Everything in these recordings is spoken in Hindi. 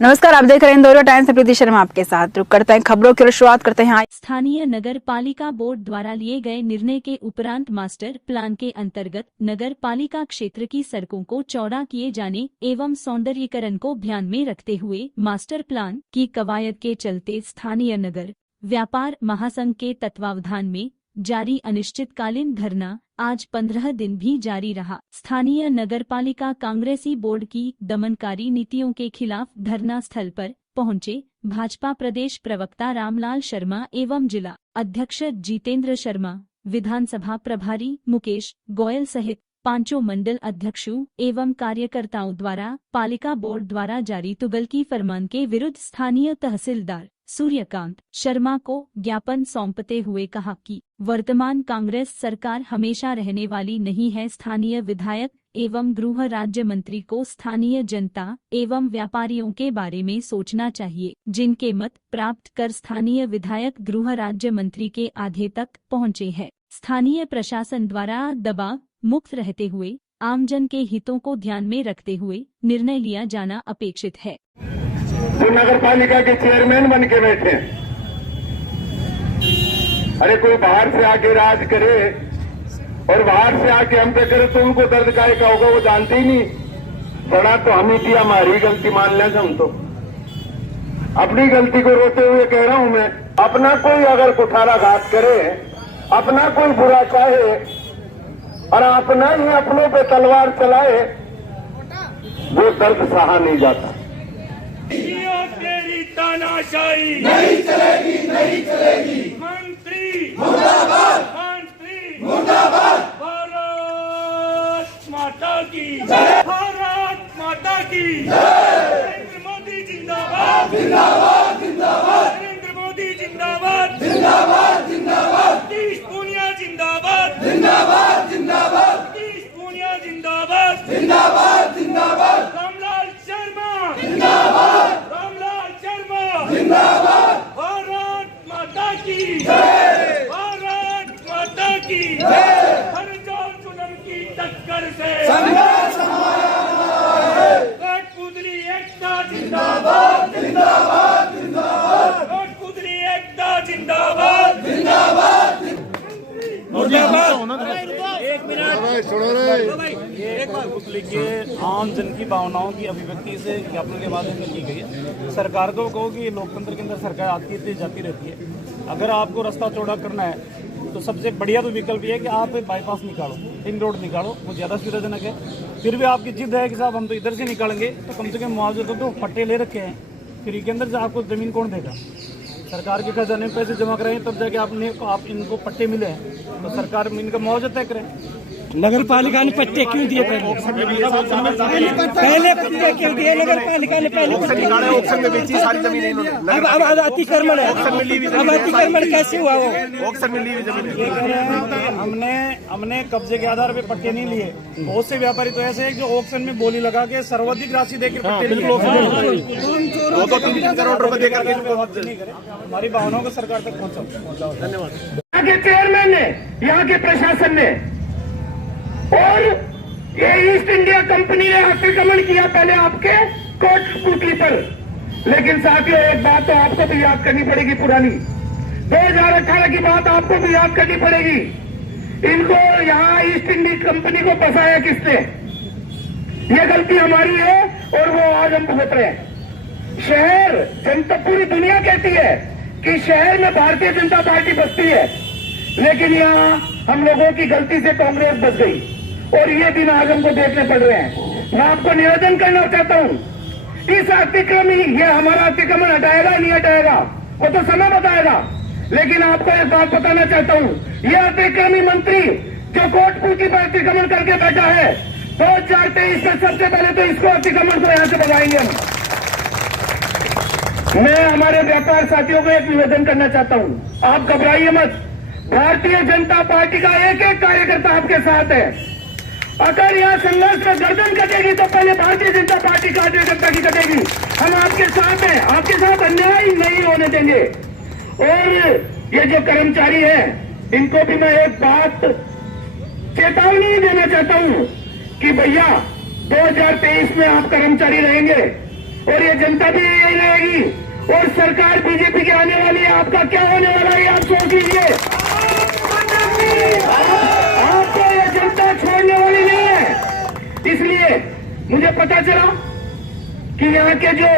नमस्कार, आप देख रहे हैं इंदौर टाइम्स से प्रीति शर्मा आपके साथ। रुक करते हैं खबरों की शुरुआत करते हैं। स्थानीय नगर पालिका बोर्ड द्वारा लिए गए निर्णय के उपरांत मास्टर प्लान के अंतर्गत नगर पालिका क्षेत्र की सड़कों को चौड़ा किए जाने एवं सौंदर्यीकरण को ध्यान में रखते हुए मास्टर प्लान की कवायद के चलते स्थानीय नगर व्यापार महासंघ के तत्वावधान में जारी अनिश्चितकालीन धरना आज 15 दिन भी जारी रहा। स्थानीय नगरपालिका कांग्रेसी बोर्ड की दमनकारी नीतियों के खिलाफ धरना स्थल पर पहुंचे भाजपा प्रदेश प्रवक्ता रामलाल शर्मा एवं जिला अध्यक्ष जितेंद्र शर्मा, विधानसभा प्रभारी मुकेश गोयल सहित पांचों मंडल अध्यक्षों एवं कार्यकर्ताओं द्वारा पालिका बोर्ड द्वारा जारी तुगलकी फरमान के विरुद्ध स्थानीय तहसीलदार सूर्यकांत शर्मा को ज्ञापन सौंपते हुए कहा कि वर्तमान कांग्रेस सरकार हमेशा रहने वाली नहीं है। स्थानीय विधायक एवं गृह राज्य मंत्री को स्थानीय जनता एवं व्यापारियों के बारे में सोचना चाहिए, जिनके मत प्राप्त कर स्थानीय विधायक गृह राज्य मंत्री के आधे तक पहुँचे हैं। स्थानीय प्रशासन द्वारा दबाव मुक्त रहते हुए आमजन के हितों को ध्यान में रखते हुए निर्णय लिया जाना अपेक्षित है। जो नगर पालिका के चेयरमैन बन के बैठे, अरे कोई बाहर से आके राज करे और बाहर से आके हम पे करे तो उनको दर्द काय का होगा, वो जानते ही नहीं। बड़ा तो हम ही थी, हमारी गलती मान लें हम तो। अपनी गलती को रोते हुए कह रहा हूं मैं, अपना कोई अगर कुठाराघात करे, अपना कोई बुरा चाहे और अपना ही अपनों पे तलवार चलाए, वो दर्द सहा नहीं जाता। तेरी तानाशाही नहीं चलेगी, नहीं चलेगी। मंत्री मुर्दाबाद, मंत्री मुर्दाबाद। भारत माता की जय, भारत माता की जय। नरेंद्र मोदी जिंदाबाद, जिंदाबाद, जिंदाबाद, नरेंद्र मोदी जिंदाबाद, जिंदाबाद, जिंदाबाद, सतीश पूनिया जिंदाबाद, जिंदाबाद, जिंदाबाद, सतीश पूनिया जिंदाबाद, जिंदाबाद, जिंदाबाद, रामलाल शर्मा जिंदाबाद, रामलाल शर्मा जिंदाबाद। भारत माता की जय, भारत माता की जय। हर जोर जुल्म की टक्कर से संघर्ष हमारा है। कठपुतली एकता जिंदाबाद, जिंदाबाद, जिंदाबाद, कठपुतली एकता जिंदाबाद, जिंदाबाद। एक मिनट ये कठपुतली के आम जन की भावनाओं की अभिव्यक्ति से ज्ञापन के माध्यम में की गई है। सरकार को कहो कि लोकतंत्र के अंदर सरकार आती रहती जाती रहती है। अगर आपको रास्ता चौड़ा करना है तो सबसे बढ़िया तो विकल्प ये है कि आप बाईपास निकालो, रिंग रोड निकालो, वो ज़्यादा सुविधाजनक है। फिर भी आपकी जिद है कि साहब हम तो इधर से निकालेंगे, तो कम से कम मुआवजे तो पट्टे ले रखे हैं, फिर इसके अंदर से आपको ज़मीन कौन देगा? सरकार के खजाने में पैसे जमा कराएं तब जाके आप इनको पट्टे मिले हैं, तो सरकार इनका मुआवजा तय करें। नगर पालिका ने पट्टे क्यों दिए? पहले पट्टे क्यों दिए? नगर पालिका ने पहले ऑक्शन में बेची सारी जमीन। अब अतिक्रमण है, अब अतिक्रमण कैसे हुआ? वो ऑक्शन में ली हुई जमीन। हमने कब्जे के आधार पे पट्टे नहीं लिए। बहुत से व्यापारी तो ऐसे हैं जो ऑक्शन में बोली लगा के सर्वाधिक राशि देकर पट्टे लिए। 2-3 करोड़ रुपए देकर हमारी भावनाओं को सरकार तक पहुंचाओ। धन्यवाद। यहाँ के चेयरमैन ने, यहाँ के प्रशासन ने और ये ईस्ट इंडिया कंपनी ने अतिक्रमण किया पहले आपके कोटपुतली पर। लेकिन साथियों, एक बात तो आपको भी याद करनी पड़ेगी, पुरानी 2018 की बात आपको भी याद करनी पड़ेगी। इनको यहाँ ईस्ट इंडिया कंपनी को फंसाया किसने? ये गलती हमारी है और वो आज हम भुगत रहे हैं। शहर जनता, पूरी दुनिया कहती है कि शहर में भारतीय जनता पार्टी बसती है, लेकिन यहाँ हम लोगों की गलती से कांग्रेस बस गई और ये दिन आज हमको देखने पड़ रहे हैं। मैं आपको निवेदन करना चाहता हूँ, इस अतिक्रमण, ये हमारा अतिक्रमण हटाएगा नहीं हटाएगा वो तो समय बताएगा, लेकिन आपको एक बात बताना चाहता हूँ, ये अतिक्रमी मंत्री जो कोटपुतली पर अतिक्रमण करके बैठा है, 2023 में सबसे पहले तो इसको अतिक्रमण को यहाँ से भगाएंगे हम। मैं हमारे व्यापार साथियों को एक निवेदन करना चाहता हूँ, आप घबराइए मत। भारतीय जनता पार्टी का एक एक कार्यकर्ता आपके साथ है। अगर यहाँ संघर्ष में गर्दन कटेगी तो पहले भारतीय जनता पार्टी कार्यकर्ता की कटेगी। हम आपके साथ हैं, आपके साथ अन्याय नहीं होने देंगे। और ये जो कर्मचारी हैं, इनको भी मैं एक बात चेतावनी देना चाहता हूँ कि भैया 2023 में आप कर्मचारी रहेंगे और ये जनता भी यही रहेगी। और सरकार बीजेपी की आने वाली है, आपका क्या होने वाला है आप सोच लीजिए। आपको ये जनता छोड़ने वाली नहीं है। इसलिए मुझे पता चला कि यहाँ के जो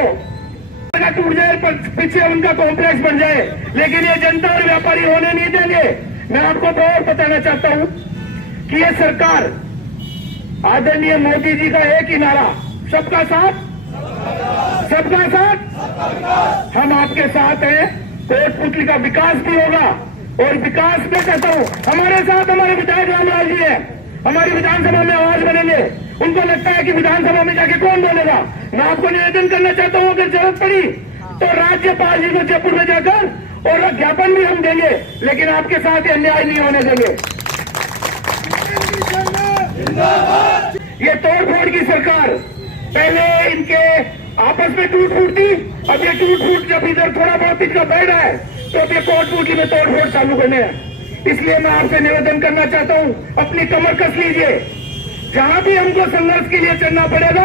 टूट जाए पर पीछे उनका कॉम्प्लेक्स बन जाए, लेकिन ये जनता और व्यापारी होने नहीं देंगे। मैं आपको और बताना चाहता हूं कि ये सरकार आदरणीय मोदी जी का एक ही नारा, सबका साथ सबका साथ। हम आपके साथ हैं। कोटपुतली का विकास भी होगा और विकास में कहता हूं हमारे साथ हमारे विधायक रामलाल जी है, हमारी विधानसभा में आवाज बनेंगे। उनको लगता है कि विधानसभा में जाके कौन बोलेगा। मैं आपको निवेदन करना चाहता हूं, अगर जरूरत पड़ी तो राज्यपाल जी को जयपुर में जाकर और ज्ञापन भी हम देंगे, लेकिन आपके साथ अन्याय नहीं होने देंगे। ये तोड़फोड़ की सरकार, पहले इनके आपस में टूट फूट थी, अब ये टूट फूट जब इधर थोड़ा बहुत इनका बैठ रहा है तो अब ये कोटपुतली में तोड़फोड़ चालू करने हैं। इसलिए मैं आपसे निवेदन करना चाहता हूं, अपनी कमर कस लीजिए। जहां भी हमको संघर्ष के लिए चलना पड़ेगा,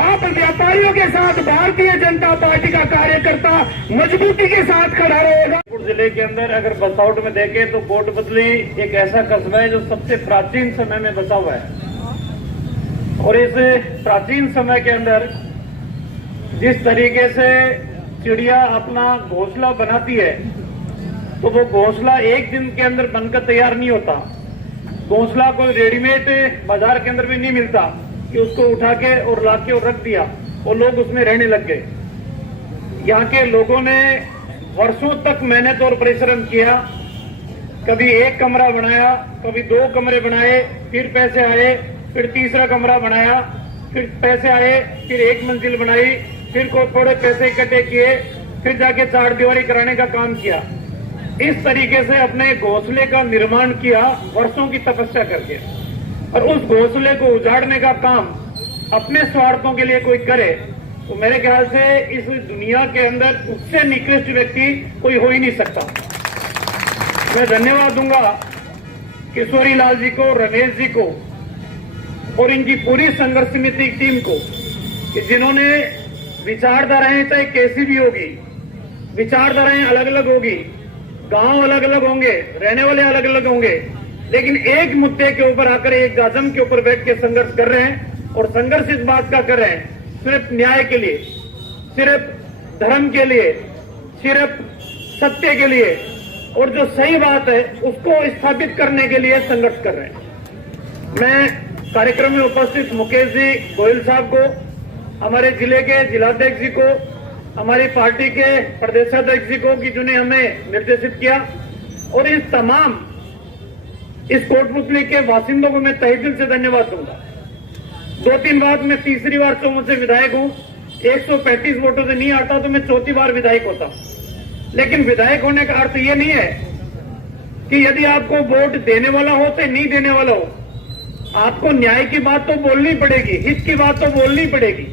आप व्यापारियों के साथ भारतीय जनता पार्टी का कार्यकर्ता मजबूती के साथ खड़ा रहेगा। जिले के अंदर अगर बसाउट में देखें तो कोटपुतली एक ऐसा कस्बा है जो सबसे प्राचीन समय में बसा हुआ है। और इस प्राचीन समय के अंदर जिस तरीके से चिड़िया अपना घोंसला बनाती है, तो वो घोंसला एक दिन के अंदर बनकर तैयार नहीं होता। घोंसला कोई रेडीमेड बाजार के अंदर भी नहीं मिलता कि उसको उठा के और ला के और रख दिया और लोग उसमें रहने लग गए। यहाँ के लोगों ने वर्षों तक मेहनत और परिश्रम किया, कभी एक कमरा बनाया, कभी 2 कमरे बनाए, फिर पैसे आए, फिर तीसरा कमरा बनाया, फिर पैसे आए, फिर 1 मंजिल बनाई, फिर को थोड़े पैसे इकट्ठे किए, फिर जाके 4 दीवारी कराने का काम किया। इस तरीके से अपने घोंसले का निर्माण किया वर्षों की तपस्या करके। और उस घोंसले को उजाड़ने का काम अपने स्वार्थों के लिए कोई करे तो मेरे ख्याल से इस दुनिया के अंदर उससे निकृष्ट व्यक्ति कोई हो ही नहीं सकता। मैं धन्यवाद दूंगा किशोरी लाल जी को, रमेश जी को और इनकी पूरी संघर्ष समिति की टीम को कि जिन्होंने विचारधाराएं चाहे कैसी भी होगी, विचारधाराएं अलग अलग होगी, गांव अलग अलग होंगे, रहने वाले अलग अलग होंगे, लेकिन एक मुद्दे के ऊपर आकर एक गाजम के ऊपर बैठ के संघर्ष कर रहे हैं। और संघर्ष इस बात का कर रहे हैं सिर्फ न्याय के लिए, सिर्फ धर्म के लिए, सिर्फ सत्य के लिए और जो सही बात है उसको स्थापित करने के लिए संघर्ष कर रहे हैं। मैं कार्यक्रम में उपस्थित मुकेश जी गोयल साहब को, हमारे जिले के जिलाध्यक्ष जी को, हमारी पार्टी के प्रदेशाध्यक्ष जी को कि जिन्होंने हमें निर्देशित किया, और इस तमाम इस कोटपुतली के बासिंदों को मैं तहे दिल से धन्यवाद दूंगा। 2-3 बार मैं तीसरी बार चौमुख से विधायक हूं, 135 वोटों से नहीं आता तो मैं 4थी बार विधायक होता। लेकिन विधायक होने का अर्थ ये नहीं है कि यदि आपको वोट देने वाला हो चाहे नहीं देने वाला हो, आपको न्याय की बात तो बोलनी पड़ेगी, हित की बात तो बोलनी पड़ेगी।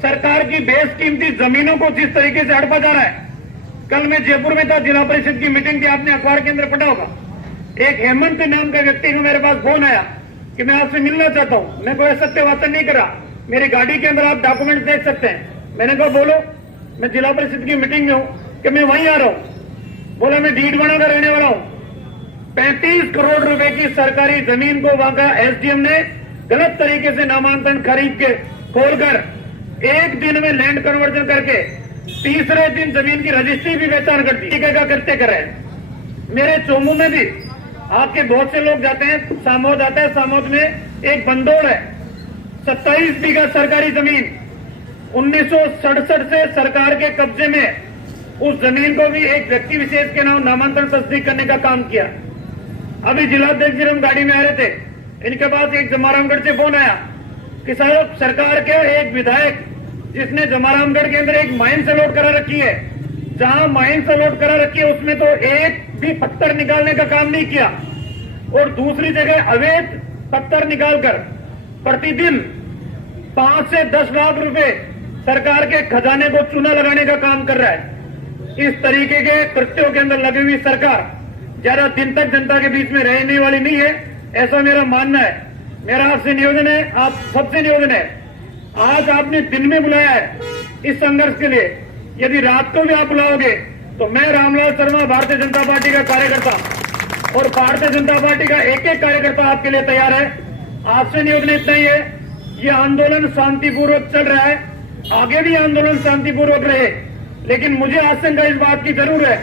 सरकार की बेशकीमती जमीनों को जिस तरीके से हड़पा जा रहा है, कल मैं जयपुर में था, जिला परिषद की मीटिंग थी, आपने अखबार के अंदर पढ़ा होगा। एक हेमंत नाम का व्यक्ति को मेरे पास फोन आया कि मैं आपसे मिलना चाहता हूं। मैं कोई सत्यवाचन नहीं करा, मेरी गाड़ी के अंदर आप डॉक्यूमेंट देख सकते हैं। मैंने कहा बोलो, मैं जिला परिषद की मीटिंग में हूं कि मैं वहीं आ रहा हूं। बोला मैं डीडवाना का रहने वाला हूं। 35 करोड़ रुपए की सरकारी जमीन को वहां का एसडीएम ने गलत तरीके से नामांकन खरीद के खोलकर एक दिन में लैंड कन्वर्जन करके तीसरे दिन जमीन की रजिस्ट्री भी पहचान कर दी। करते कर रहे हैं। मेरे चोमू में भी आपके बहुत से लोग जाते हैं, सामोद आता है, सामोद में एक बंदोड़ है, 27 बीघा सरकारी जमीन 1967 से सरकार के कब्जे में। उस जमीन को भी एक व्यक्ति विशेष के नाम नामांकन तस्दीक करने का काम किया। अभी जिलाध्यक्ष जी हम गाड़ी में आ रहे थे, इनके पास एक जमारामगढ़ से फोन आया कि साहब सरकार के एक विधायक जिसने जमारामगढ़ के अंदर एक माइंस अलॉट करा रखी है, जहां माइंस अलॉट करा रखी है उसमें तो एक भी पत्थर निकालने का काम नहीं किया, और दूसरी जगह अवैध पत्थर निकालकर प्रतिदिन 5 से 10 लाख रुपए सरकार के खजाने को चूना लगाने का काम कर रहा है। इस तरीके के कृत्यों के अंदर लगी हुई सरकार ज्यादा दिन तक जनता के बीच में रहने वाली नहीं है, ऐसा मेरा मानना है। मेरा आपसे निवेदन है, आप सबसे निवेदन है आज आपने दिन में बुलाया है इस संघर्ष के लिए, यदि रात को भी आप बुलाओगे तो मैं रामलाल शर्मा भारतीय जनता पार्टी का कार्यकर्ता और भारतीय जनता पार्टी का एक एक कार्यकर्ता आपके लिए तैयार है। आपसे निवेदन इतना ही है, ये आंदोलन शांतिपूर्वक चल रहा है, आगे भी आंदोलन शांतिपूर्वक रहे, लेकिन मुझे आशंका इस बात की जरूर है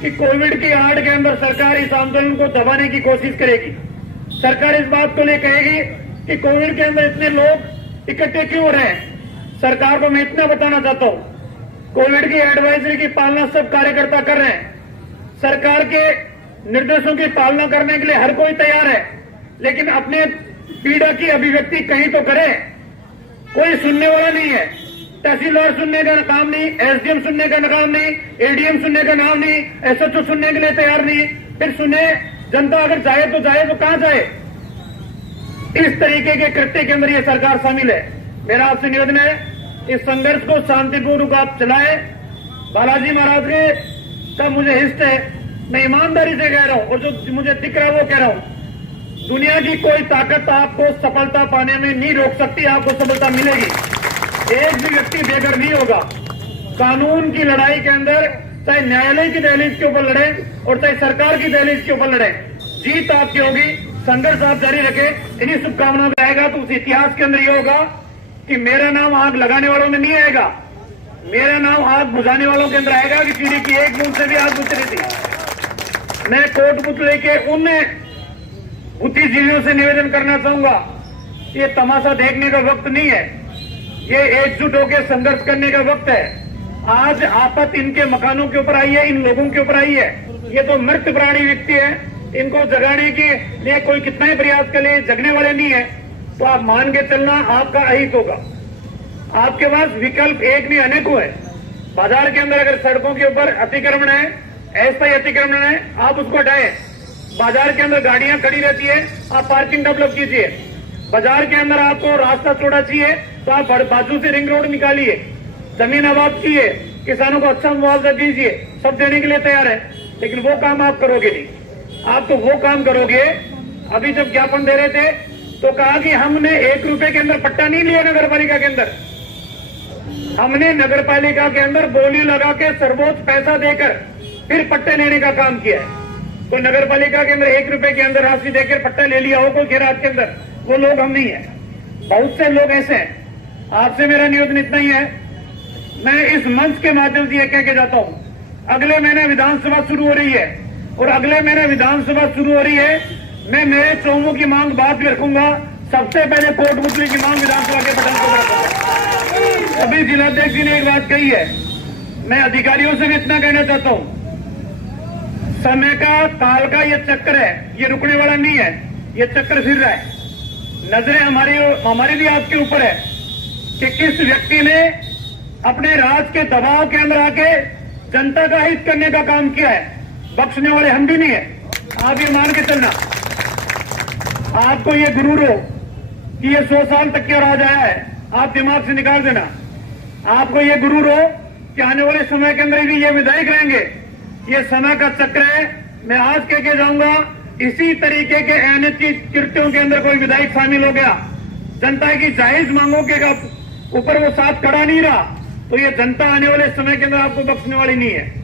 कि कोविड की आड़ के अंदर सरकार इस आंदोलन को दबाने की कोशिश करेगी। सरकार इस बात को ले कहेगी कि कोविड के अंदर इतने लोग इकट्ठे क्यों हो रहे हैं। सरकार को मैं इतना बताना चाहता हूं, कोविड की एडवाइजरी की पालना सब कार्यकर्ता कर रहे हैं। सरकार के निर्देशों की पालना करने के लिए हर कोई तैयार है, लेकिन अपने पीड़ा की अभिव्यक्ति कहीं तो करे। कोई सुनने वाला नहीं है, तहसीलदार सुनने का काम नहीं, एसडीएम सुनने का काम नहीं, एडीएम सुनने का नाम नहीं, एसएचओ सुनने के लिए तैयार नहीं। फिर सुने जनता, अगर जाए तो कहां जाए। इस तरीके के कृत्य के अंदर ये सरकार शामिल है। मेरा आपसे निवेदन है, इस संघर्ष को शांतिपूर्वक आप चलाएं। बालाजी महाराज के का मुझे हिस्ट है, मैं ईमानदारी से कह रहा हूं, और जो मुझे दिख रहा है वो कह रहा हूं। दुनिया की कोई ताकत आपको सफलता पाने में नहीं रोक सकती, आपको सफलता मिलेगी। एक भी व्यक्ति बेघर नहीं होगा। कानून की लड़ाई के अंदर चाहे न्यायालय की दहलीज के ऊपर लड़े और चाहे सरकार की दहलीज के ऊपर लड़े, जीत आपकी होगी। संघर्ष आप जारी रखें। इन्हीं शुभकामनाओं में आएगा तो उस इतिहास के अंदर ये होगा कि मेरा नाम आग लगाने वालों में नहीं आएगा, मेरा नाम आग बुझाने वालों के अंदर आएगा कि पीढ़ी की एक बूंद से भी आग बुझ रही थी। मैं कोटपुतले के उन बुद्धिजीवियों से निवेदन करना चाहूंगा, ये तमाशा देखने का वक्त नहीं है, ये एकजुट होकर संघर्ष करने का वक्त है। आज आफत इनके मकानों के ऊपर आई है, इन लोगों के ऊपर आई है। ये तो मृत प्राणी व्यक्ति है, इनको जगाने के लिए कोई कितना ही प्रयास करे, जगने वाले नहीं है। तो आप मान के चलना आपका अहित होगा। आपके पास विकल्प एक नहीं अनेकों है। बाजार के अंदर अगर सड़कों के ऊपर अतिक्रमण है, अस्थायी अतिक्रमण है, आप उसको हटाएं। बाजार के अंदर गाड़ियां खड़ी रहती है, आप पार्किंग डेवलप कीजिए। बाजार के अंदर आपको रास्ता चौड़ा चाहिए तो आप बाजू से रिंग रोड निकालिए, जमीन आबाद कीजिए, किसानों को अच्छा मुआवजा दीजिए, सब देने के लिए तैयार है। लेकिन वो काम आप करोगे नहीं। आप तो वो काम करोगे, अभी जब ज्ञापन दे रहे थे तो कहा कि हमने 1 रुपए के अंदर पट्टा नहीं लिया नगर पालिका के अंदर, हमने नगर पालिका के अंदर बोली लगा के सर्वोच्च पैसा देकर फिर पट्टे लेने का काम किया है। तो नगर पालिका के अंदर 1 रुपए के अंदर राशि देकर पट्टा ले लिया हो कोई खैरात के अंदर, वो लोग हम नहीं है। बहुत से लोग ऐसे हैं। आपसे मेरा निवेदन इतना ही है, मैं इस मंच के माध्यम से यह कह के जाता हूं, अगले महीने विधानसभा शुरू हो रही है और अगले महीने विधानसभा शुरू हो रही है, मैं मेरे चौमों की मांग बात भी रखूंगा। सबसे पहले कोटपुतली की मांग विधानसभा के पटल को रखूंगा। अभी जिलाध्यक्ष जी ने एक बात कही है, मैं अधिकारियों से भी इतना कहना चाहता हूं, समय का काल का ये चक्कर है, ये रुकने वाला नहीं है, ये चक्कर फिर रहा है। नजरें हमारी भी आपके ऊपर है कि किस व्यक्ति ने अपने राज के दबाव के अंदर आके जनता का हित करने का काम किया है। बख्शने वाले हम भी नहीं है। आप ये मान के चलना, आपको ये गुरूर हो कि ये 100 साल तक क्या राज आया है, आप दिमाग से निकाल देना। आपको ये गुरूर हो कि आने वाले समय के अंदर भी ये विधायक रहेंगे। ये समय का चक्र है। मैं आज कह के जाऊंगा, इसी तरीके के अनिश्चित कृत्यों के अंदर कोई विधायक शामिल हो गया, जनता की जायज मांगों के ऊपर वो साथ खड़ा नहीं रहा, तो ये जनता आने वाले समय के अंदर आपको बख्शने वाली नहीं है।